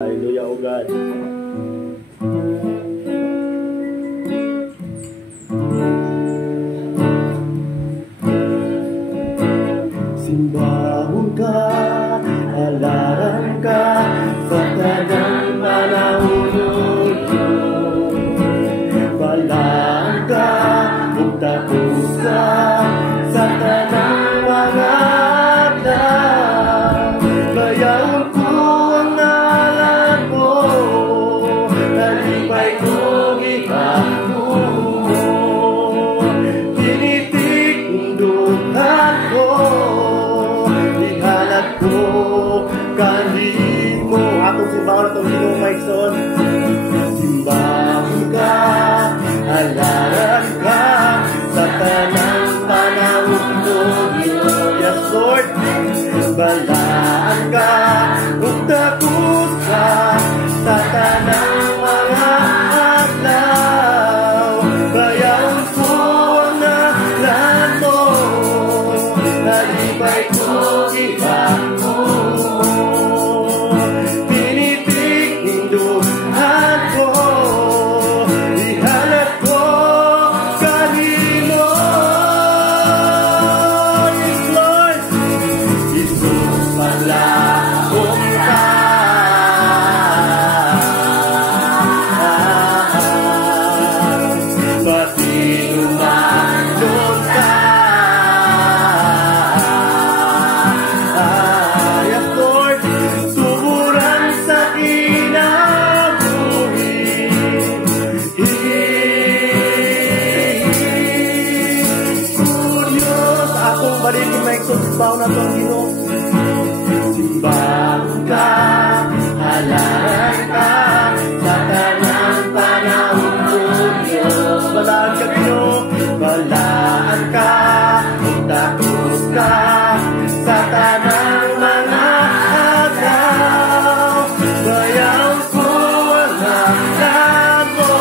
Hallelujah, O God. Simbahon ka, halaran ka, sa tanang panahon balaan ka, magtapos ka, sa tanang mga adlaw. Bayaon ko ang ngalan mo, nalipay ko ikaw. Tinitigundungan ko, ihanap ko kanhin mo. Atong simbahan na itong Ginoong Maigsoon. Simbahon ka, halaran ka, sa tanang panahon mo, Yes, Lord. Balaan ka, magtapos ka, sa tanang mga adlaw. Bayaon ko ang ngalan mo, nalipay ko ikaw. Tinitigundungan ko, ihanap ko kanhin mo. Yes, Lord. Jesus, malahong ka, patinumanon ka. Yes, Lord. Tuburan sa kinabuhi, Diyos, akong balikin maigsoon, simbahan na ito ang Ginoo. Simbahon ka, halaran ka, sa tanang panahon mo, Diyos. Balaan ka, Ginoo, balaan ka, magtapos ka, sa tanang mga adlaw. Bayaon ko ang ngalan mo,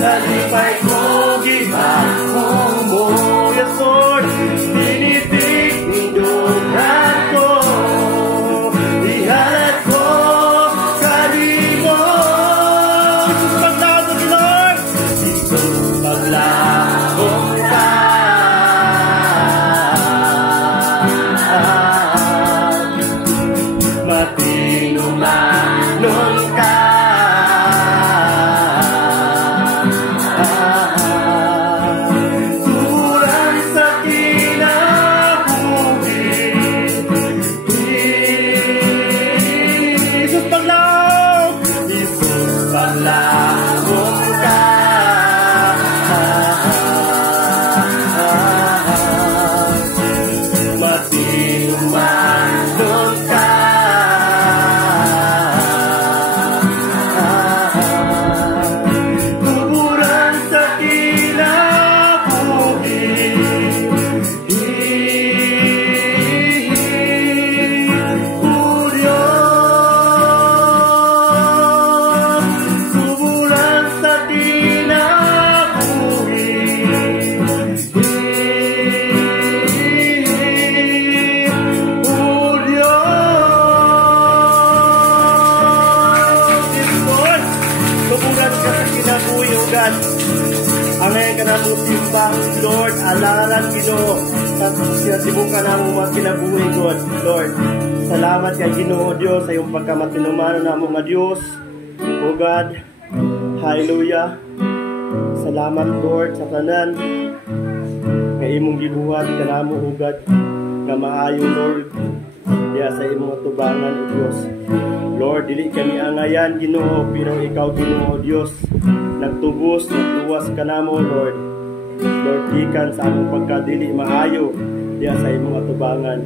nalipay ko ginhawa mo. Yes, Lord. Tinitigundungan ko, ihanap ko kanhin mo. Jesus, paglahon mo, Lord. Jesus, paglahon ka, matinumanon ka. Tuburan sa kinabuhi, Jesus, paglahon. Jesus, paglahon ka, matinumanon ka. Tuburan sa kinabuhi, O Diyos. Tuburan sa kinabuhi, O Diyos. Yes, Lord. Tuburan ka sa kinabuhi, O God. Angay ka na mong simbahon, Lord. Alaran, Ginoo. Sinasibong ka na mong mga kinabuhi, God, Lord. Salamat kay Ginoo, Diyos, sa iyong pagkamatinumanon na mga Diyos. O God, hallelujah. Salamat, Lord, sa tanan nga imong gibuhat ka na mo, O God, nga maayo, Lord, diya sa imong atubangan, O Diyos. Lord, dili kami angayan, Ginoo, pero ikaw, Ginoo, Diyos, nagtubos, nagtuwas ka na mo, Lord. Lord, ikan sa among pagkadili maayo diya sa imong atubangan.